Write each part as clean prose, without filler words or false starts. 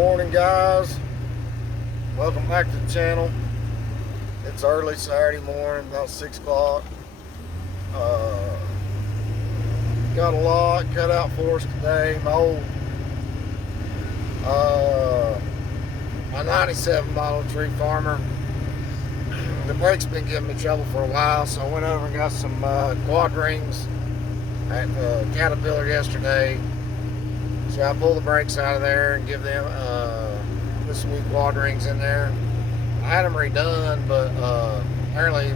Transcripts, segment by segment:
Morning, guys. Welcome back to the channel. It's early Saturday morning, about 6 o'clock. Got a lot cut out for us today. My 97 model tree farmer. The brake's been giving me trouble for a while, so I went over and got some quad rings at Caterpillar yesterday. So I pull the brakes out of there and give them put some new quad rings in there. I had them redone, but apparently,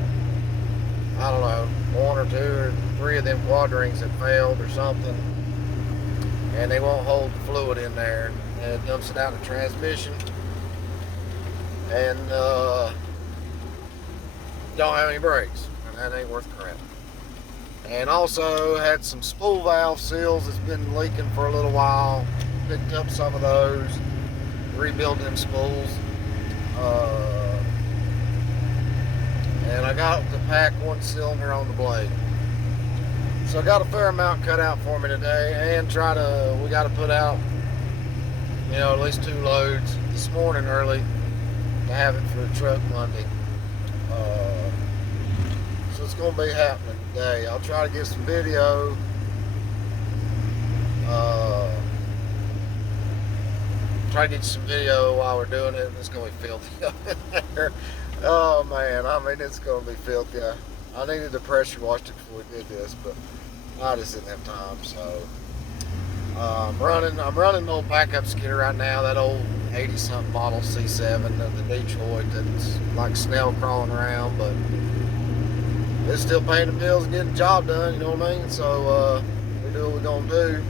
I don't know, 1 or 2 or 3 of them quad rings had failed or something, and they won't hold the fluid in there, and it dumps it out in the transmission, and don't have any brakes, and that ain't worth crap. And also had some spool valve seals that's been leaking for a little while. Picked up some of those, rebuilt them spools. And I got to pack 1 cylinder on the blade. So I got a fair amount cut out for me today, and we got to put out, at least 2 loads this morning early to have it for the truck Monday. So it's going to be happening today. I'll try to get some video. Try to get some video while we're doing it. It's going to be filthy up in there. Oh man, it's going to be filthy. I needed to pressure wash it before we did this, but I just didn't have time. So I'm running an old backup skidder right now, that old 80-something model C7 of the Detroit that's like snail crawling around, but it's still paying the bills and getting the job done, you know what I mean? So we do what we're gonna do.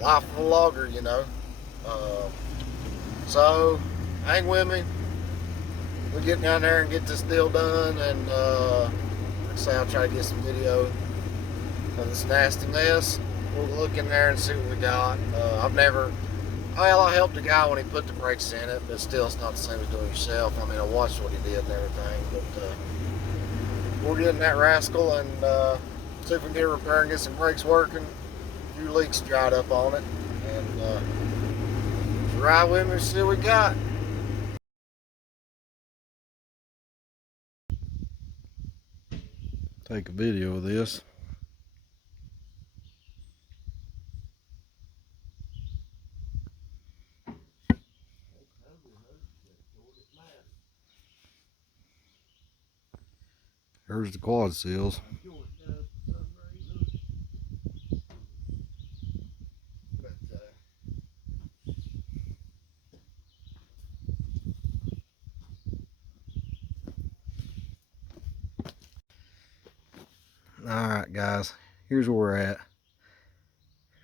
Life of a logger, so hang with me. We'll get down there and get this deal done, and like I say, I'll try to get some video of this nasty mess. We'll look in there and see what we got. I helped the guy when he put the brakes in it, but still it's not the same as doing it yourself. I watched what he did and everything, but we'll get in that rascal and see if we can get it repaired and get some brakes working. A few leaks dried up on it, and ride with me and see what we got. Take a video of this. Here's the quad seals. Alright guys, here's where we're at.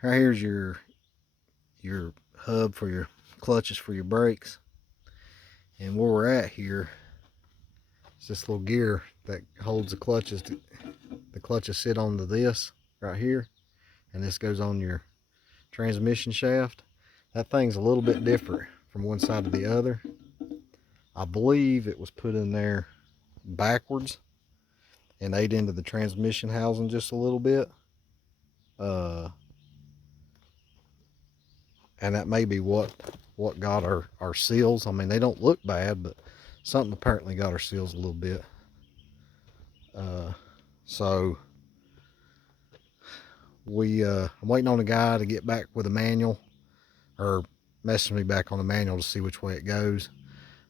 Right here's your hub for your clutches for your brakes. And where we're at here is this little gear that holds the clutches. The clutches sit onto this right here, and this goes on your transmission shaft. That thing's a little bit different from one side to the other. I believe it was put in there backwards and ate into the transmission housing just a little bit. And that may be what got our seals. They don't look bad, but something apparently got our seals a little bit. So I'm waiting on the guy to get back with a manual, or message me back on the manual to see which way it goes.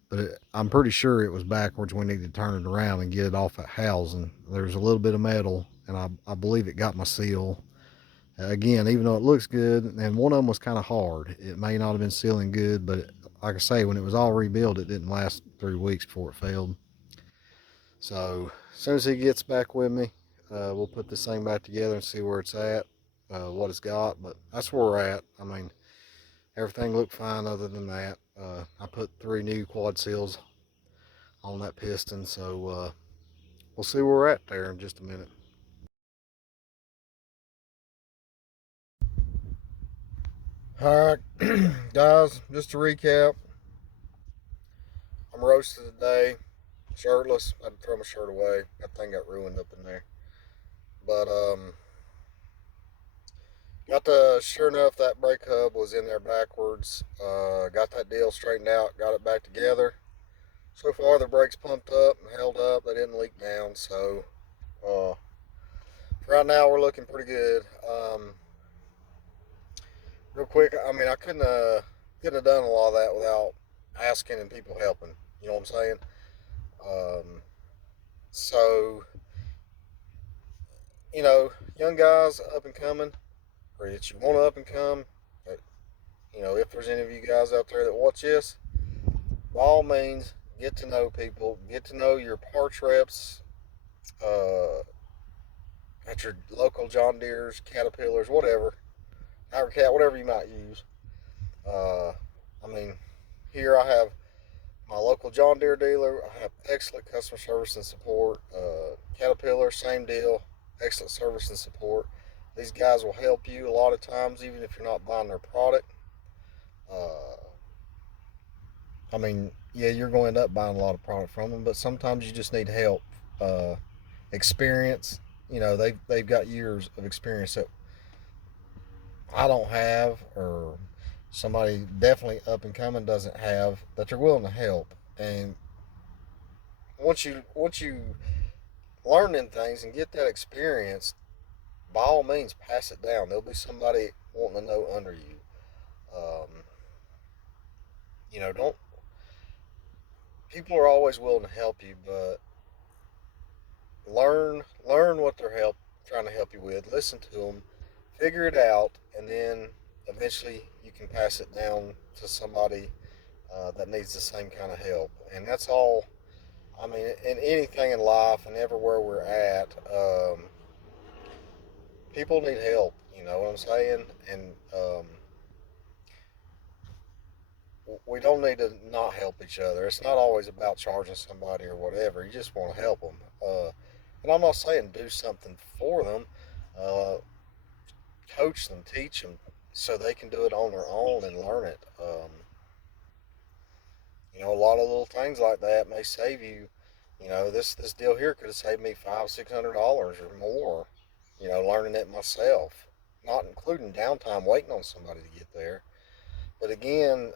But I'm pretty sure it was backwards. We need to turn it around and get it off that housing. There's a little bit of metal, and I believe it got my seal. Again, even though it looks good, and one of them was kind of hard. It may not have been sealing good, but like I say, when it was all rebuilt, it didn't last 3 weeks before it failed. So as soon as he gets back with me, we'll put this thing back together and see where it's at, what it's got. But that's where we're at. Everything looked fine other than that. I put 3 new quad seals on that piston, so we'll see where we're at there in just a minute. Alright, guys, just to recap, I'm roasted today, shirtless. I had to throw my shirt away. That thing got ruined up in there. But sure enough, that brake hub was in there backwards. Got that deal straightened out, got it back together. So far, the brakes pumped up and held up. They didn't leak down. So, uh, right now, we're looking pretty good. Real quick, I mean, I couldn't have done a lot of that without asking and people helping. You know what I'm saying? Um, so, young guys up and coming, or that you want to up and come, if there's any of you guys out there that watch this, by all means, get to know people, get to know your parts reps uh, at your local John Deere's, Caterpillars, whatever, Cat, whatever you might use. Uh, I mean, here I have my local John Deere dealer. I have excellent customer service and support. Caterpillar, same deal, excellent service and support. These guys will help you a lot of times, even if you're not buying their product. Uh, I mean, yeah, you're going to end up buying a lot of product from them, but sometimes you just need help, uh, experience. They've got years of experience that I don't have, or somebody definitely up and coming doesn't have, that they're willing to help. And once you learn them things and get that experience, by all means, pass it down. There'll be somebody wanting to know under you. Um, don't People are always willing to help you, but learn what they're trying to help you with. Listen to them, figure it out, and then eventually you can pass it down to somebody that needs the same kind of help. And that's all. I mean, in anything in life and everywhere we're at, people need help. You know what I'm saying? And we don't need to not help each other. It's not always about charging somebody or whatever. You just want to help them. And I'm not saying do something for them. Uh, Coach them, teach them, so they can do it on their own and learn it. A lot of little things like that may save you. This deal here could have saved me $500-600 or more. Learning it myself, not including downtime waiting on somebody to get there. But again,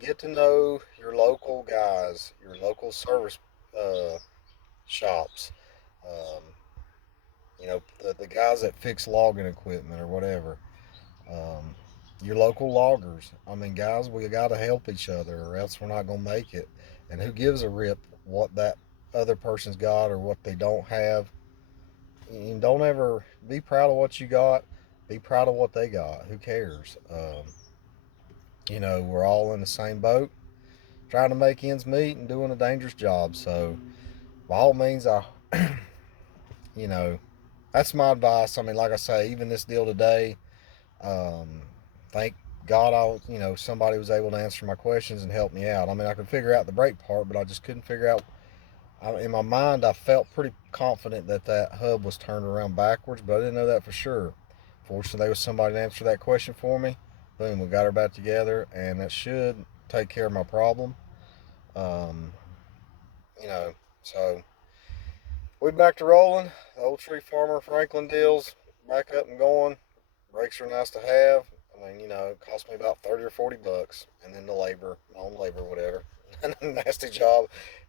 get to know your local guys, your local service shops. Um, the guys that fix logging equipment or whatever. Um, your local loggers. I mean, guys, we got to help each other, or else we're not going to make it. And who gives a rip what that other person's got or what they don't have? And don't ever be proud of what you got. Be proud of what they got. Who cares? We're all in the same boat, trying to make ends meet and doing a dangerous job. So, by all means, you know, that's my advice. I mean, like I say, even this deal today, um, thank God somebody was able to answer my questions and help me out. I mean, I could figure out the brake part, but I just couldn't figure out. In my mind, I felt pretty confident that that hub was turned around backwards, but I didn't know that for sure. Fortunately, there was somebody to answer that question for me. Boom, we got her back together, and that should take care of my problem. Um, so we back to rolling. The old tree farmer Franklin deals back up and going. Brakes are nice to have. I mean, it cost me about 30 or $40, and then the labor, my own labor, whatever. And a nasty job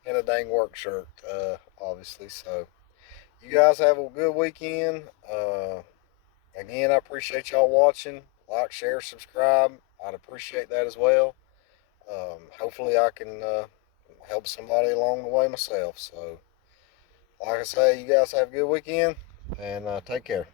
and a dang work shirt, obviously. So, you guys have a good weekend. Again, I appreciate y'all watching. Like, share, subscribe. I'd appreciate that as well. Hopefully, I can help somebody along the way myself. So, like I say, you guys have a good weekend, and take care.